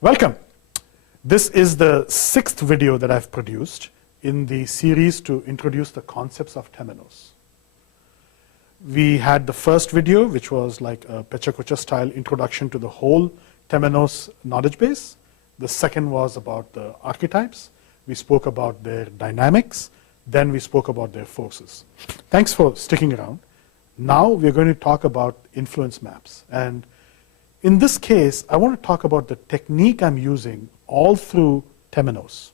Welcome. This is the 6th video that I've produced in the series to introduce the concepts of Temenos. We had the first video, which was like a Pecha style introduction to the whole Temenos knowledge base. The second was about the archetypes. We spoke about their dynamics. Then we spoke about their forces. Thanks for sticking around. Now we're going to talk about influence maps. And in this case, I want to talk about the technique I'm using all through Temenos.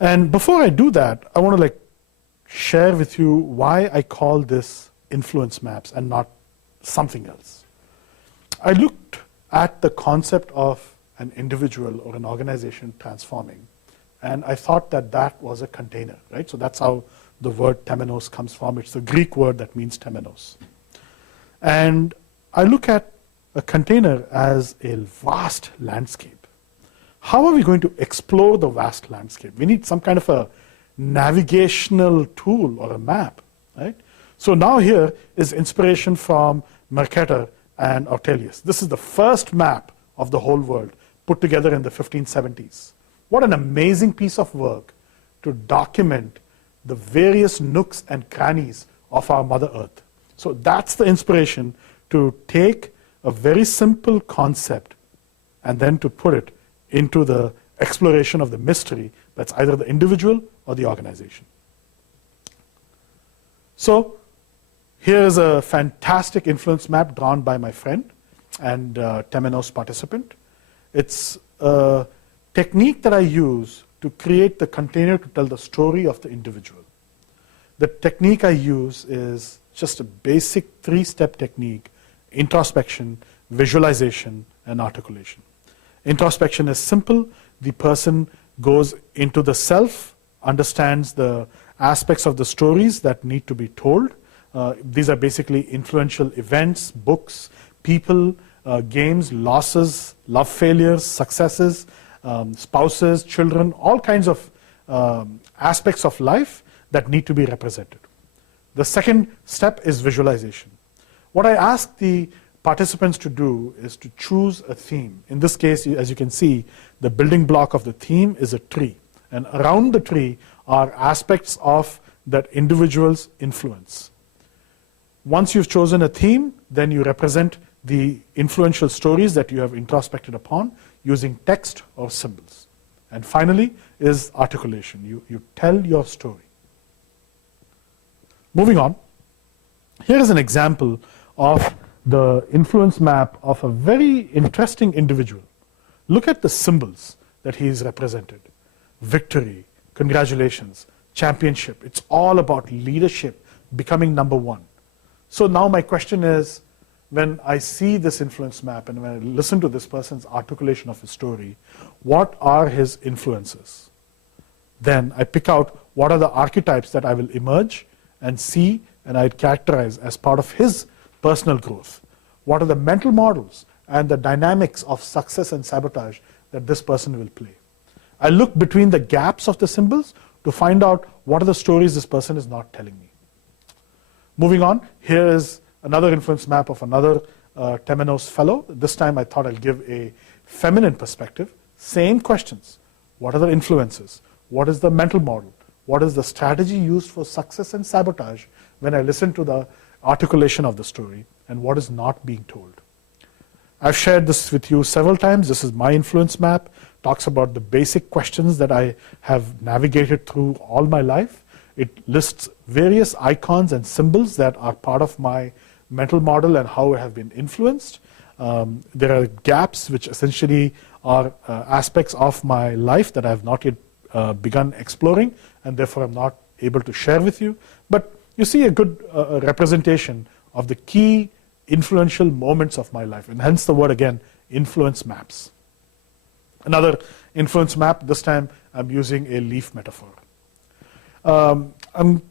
And before I do that, I want to share with you why I call this influence maps and not something else. I looked at the concept of an individual or an organization transforming, and I thought that that was a container, right? So that's how the word Temenos comes from. It's the Greek word that means Temenos. And I look at a container as a vast landscape. How are we going to explore the vast landscape? We need some kind of a navigational tool or a map, right? So now here is inspiration from Mercator and Ortelius. This is the first map of the whole world put together in the 1570s. What an amazing piece of work to document the various nooks and crannies of our Mother Earth. So that's the inspiration to take a very simple concept and then to put it into the exploration of the mystery that's either the individual or the organization. So here is a fantastic influence map drawn by my friend and Temenos participant. It's a technique that I use to create the container to tell the story of the individual. The technique I use is just a basic 3-step technique: introspection, visualization, and articulation. Introspection is simple. The person goes into the self, understands the aspects of the stories that need to be told. These are basically influential events, books, people, games, losses, love failures, successes, spouses, children, all kinds of aspects of life that need to be represented. The second step is visualization. What I ask the participants to do is to choose a theme. In this case, as you can see, the building block of the theme is a tree. And around the tree are aspects of that individual's influence. Once you've chosen a theme, then you represent the influential stories that you have introspected upon using text or symbols. And finally is articulation. You tell your story. Moving on, here is an example of the influence map of a very interesting individual. Look at the symbols that he is represented. Victory, congratulations, championship. It's all about leadership, becoming number one. So now my question is, when I see this influence map and when I listen to this person's articulation of his story, what are his influences? Then I pick out what are the archetypes that I will emerge and see and I'd characterize as part of his personal growth. What are the mental models and the dynamics of success and sabotage that this person will play? I look between the gaps of the symbols to find out what are the stories this person is not telling me. Moving on, here is another influence map of another Temenos fellow. This time I thought I'll give a feminine perspective. Same questions. What are the influences? What is the mental model? What is the strategy used for success and sabotage when I listen to the articulation of the story, and what is not being told? I've shared this with you several times. This is my influence map. Talks about the basic questions that I have navigated through all my life. It lists various icons and symbols that are part of my mental model and how I have been influenced. There are gaps which essentially are aspects of my life that I have not yet begun exploring, and therefore I'm not able to share with you. But you see a good representation of the key influential moments of my life, and hence the word again, influence maps. Another influence map, this time I'm using a leaf metaphor. I'm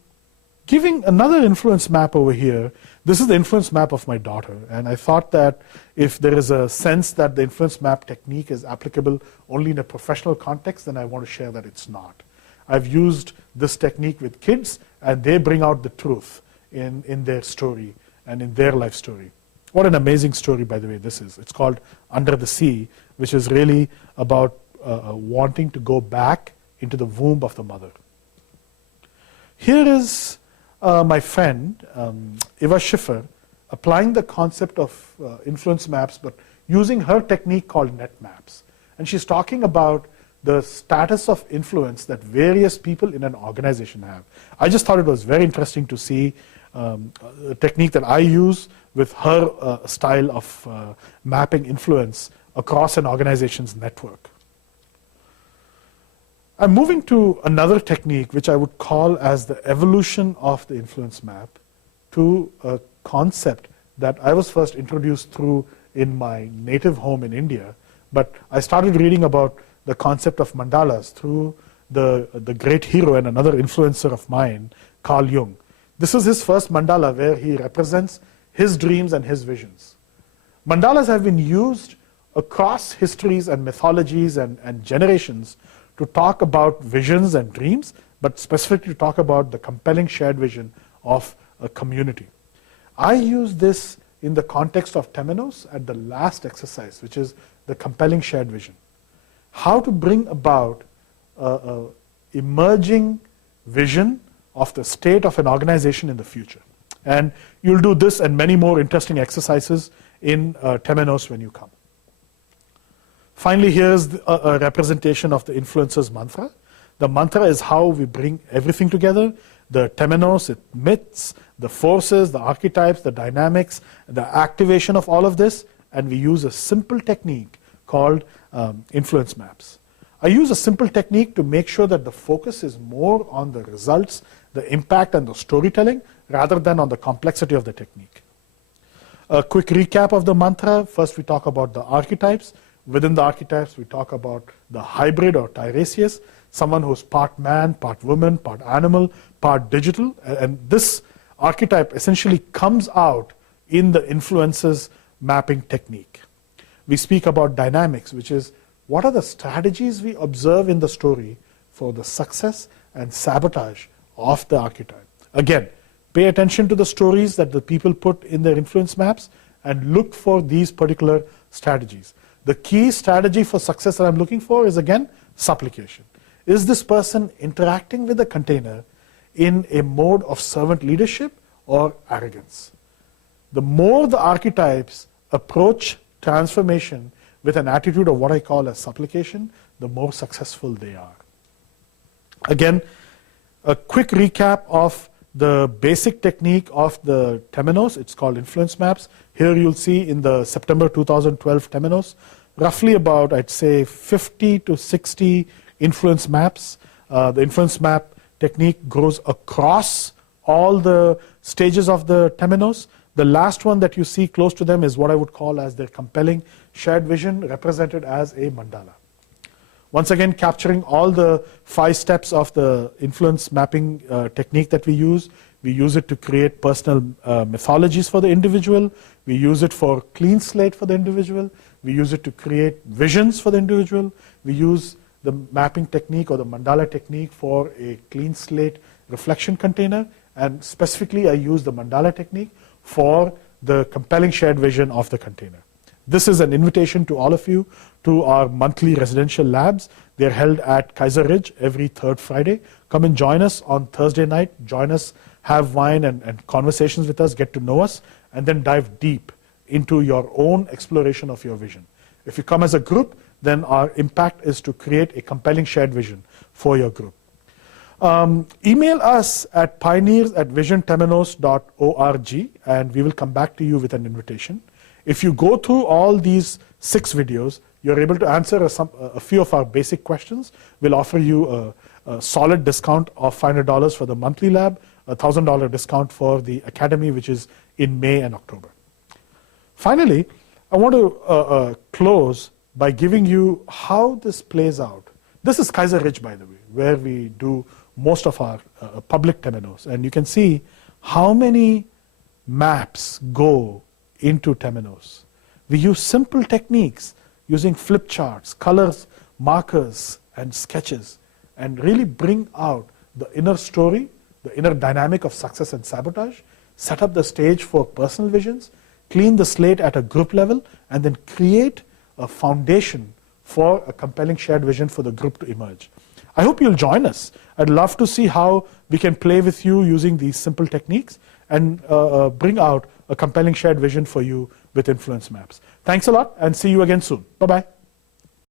giving another influence map over here. This is the influence map of my daughter, and I thought that if there is a sense that the influence map technique is applicable only in a professional context, then I want to share that it's not. I've used this technique with kids, and they bring out the truth in their story and in their life story. What an amazing story, by the way, this is. It's called Under the Sea, which is really about wanting to go back into the womb of the mother. Here is my friend, Eva Schiffer, applying the concept of influence maps, but using her technique called net maps. And she's talking about the status of influence that various people in an organization have. I just thought it was very interesting to see a technique that I use with her style of mapping influence across an organization's network. I'm moving to another technique which I would call as the evolution of the influence map to a concept that I was first introduced through in my native home in India, but I started reading about the concept of mandalas through the great hero and another influencer of mine, Carl Jung. This is his first mandala where he represents his dreams and his visions. Mandalas have been used across histories and mythologies and generations to talk about visions and dreams, but specifically to talk about the compelling shared vision of a community. I use this in the context of Temenos at the last exercise, which is the compelling shared vision. How to bring about an emerging vision of the state of an organization in the future. And you'll do this and many more interesting exercises in Temenos when you come. Finally, here's a representation of the influencer's mantra. The mantra is how we bring everything together. The Temenos, it myths, the forces, the archetypes, the dynamics, the activation of all of this, and we use a simple technique called influence maps. I use a simple technique to make sure that the focus is more on the results, the impact, and the storytelling, rather than on the complexity of the technique. A quick recap of the mantra. First, we talk about the archetypes. Within the archetypes, we talk about the hybrid or Tiresias, someone who's part man, part woman, part animal, part digital. And this archetype essentially comes out in the influences mapping technique. We speak about dynamics, which is what are the strategies we observe in the story for the success and sabotage of the archetype. Again, pay attention to the stories that the people put in their influence maps and look for these particular strategies. The key strategy for success that I'm looking for is, again, supplication. Is this person interacting with the container in a mode of servant leadership or arrogance? The more the archetypes approach transformation with an attitude of what I call a supplication, the more successful they are. Again, a quick recap of the basic technique of the Temenos. It's called influence maps. Here you'll see in the September 2012 Temenos, roughly about, I'd say, 50 to 60 influence maps. The influence map technique grows across all the stages of the Temenos. The last one that you see close to them is what I would call as their compelling shared vision, represented as a mandala. Once again, capturing all the 5 steps of the influence mapping technique that we use. We use it to create personal mythologies for the individual. We use it for clean slate for the individual. We use it to create visions for the individual. We use the mapping technique or the mandala technique for a clean slate reflection container. And specifically, I use the mandala technique for the compelling shared vision of the container. This is an invitation to all of you to our monthly residential labs. They're held at Kaiser Ridge every 3rd Friday. Come and join us on Thursday night. Join us, have wine and conversations with us, get to know us, and then dive deep into your own exploration of your vision. If you come as a group, then our impact is to create a compelling shared vision for your group. Email us at pioneers@visiontemenos.org, and we will come back to you with an invitation. If you go through all these 6 videos, you're able to answer a few of our basic questions. We'll offer you a solid discount of $500 for the monthly lab, a $1,000 discount for the academy, which is in May and October. Finally, I want to close by giving you how this plays out. This is Kaiser Ridge, by the way, where we do most of our public Temenos. And you can see how many maps go into Temenos. We use simple techniques using flip charts, colors, markers, and sketches, and really bring out the inner story, the inner dynamic of success and sabotage, set up the stage for personal visions, clean the slate at a group level, and then create a foundation for a compelling shared vision for the group to emerge. I hope you'll join us. I'd love to see how we can play with you using these simple techniques and bring out a compelling shared vision for you with influence maps. Thanks a lot, and see you again soon. Bye-bye.